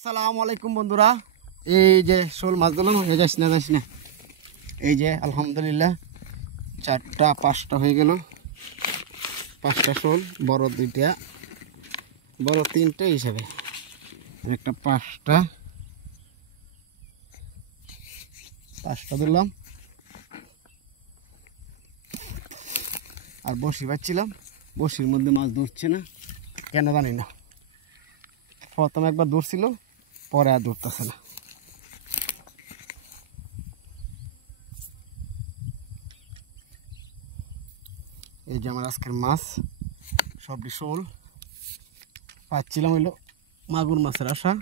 আসসালামু আলাইকুম বন্ধুরা, এই যে শোল মাছ ধরলাম। যাস না এই যে আলহামদুলিল্লাহ 4টা 5টা হয়ে গেল। 5টা শোল, বড় 2টা, বড় 3টে হিসাবে একটা 5টা ধরলাম। আর বসি পাচ্ছিলাম, বসির মধ্যে মাছ ধরছে না কেন জানি না। প্রথম একবার ধরছিল, পরে আর ধরতেছে না। এই যে আমার আজকের মাছ সবটি শোল। পাচ্ছিলাম হইলো মাগুর মাছের আশা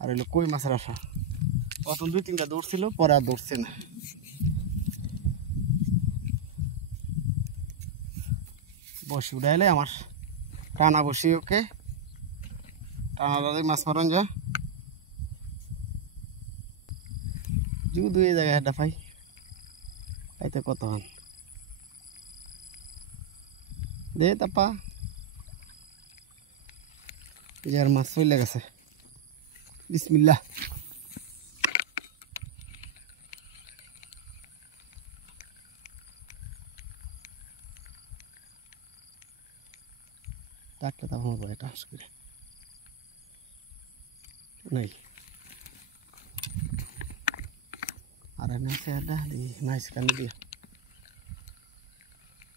আর হইলো কই মাছের আশা। প্রথম 2-3টা ধরছিল, পরে আর ধরছে না। বসি উঠাইলে আমার টানা বসি, ওকে টানা দাদি মাছ মারন যা যদি এই জায়গায় হেঁটা পাই পাইতে কত হন দে তাপা। এই আর মাছ চলে গেছে। বিসমিল্লাহ। ডাকলে তা আমার এটা হাস করে নাই। আর আছে এটা নাইস কানে দিয়া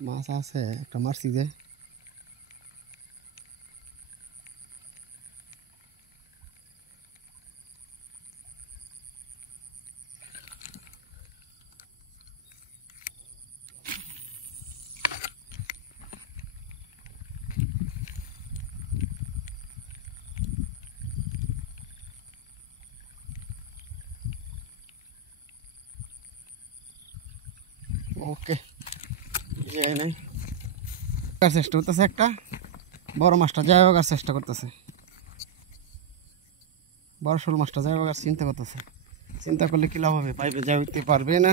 মাছ আছে একটা মারছি যে। ওকে নাই চেষ্টা করতেছে, একটা বড় মাছটা যাই হোক চেষ্টা করতেছে, বড় শোল মাছটা যাই হোক চিন্তা করতেছে। চিন্তা করলে কি লাভ হবে? পাইপে যাইতে পারবে না।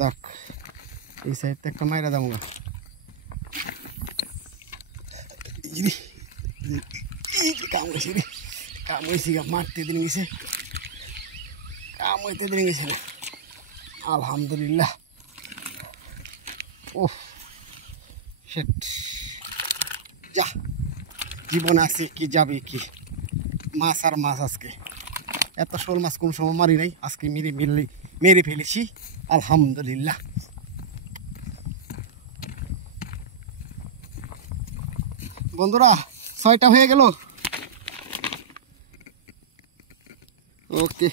তাক এই সাইড থেকে একটা মাইরা যাবো। কাম হয়েছি মারতে দিন গেছে, কাম হইতে দিন গেছে না। আলহামদুলিল্লাহ। ও সেট যা, জীবন আছে কি যাবে কি, মাছ আর মাছ। আজকে এত শোল মাছ কোন সময় মারি নাই, আজকে মেরে ফেলেছি আলহামদুলিল্লাহ। বন্ধুরা 6টা হয়ে গেল। ওকে।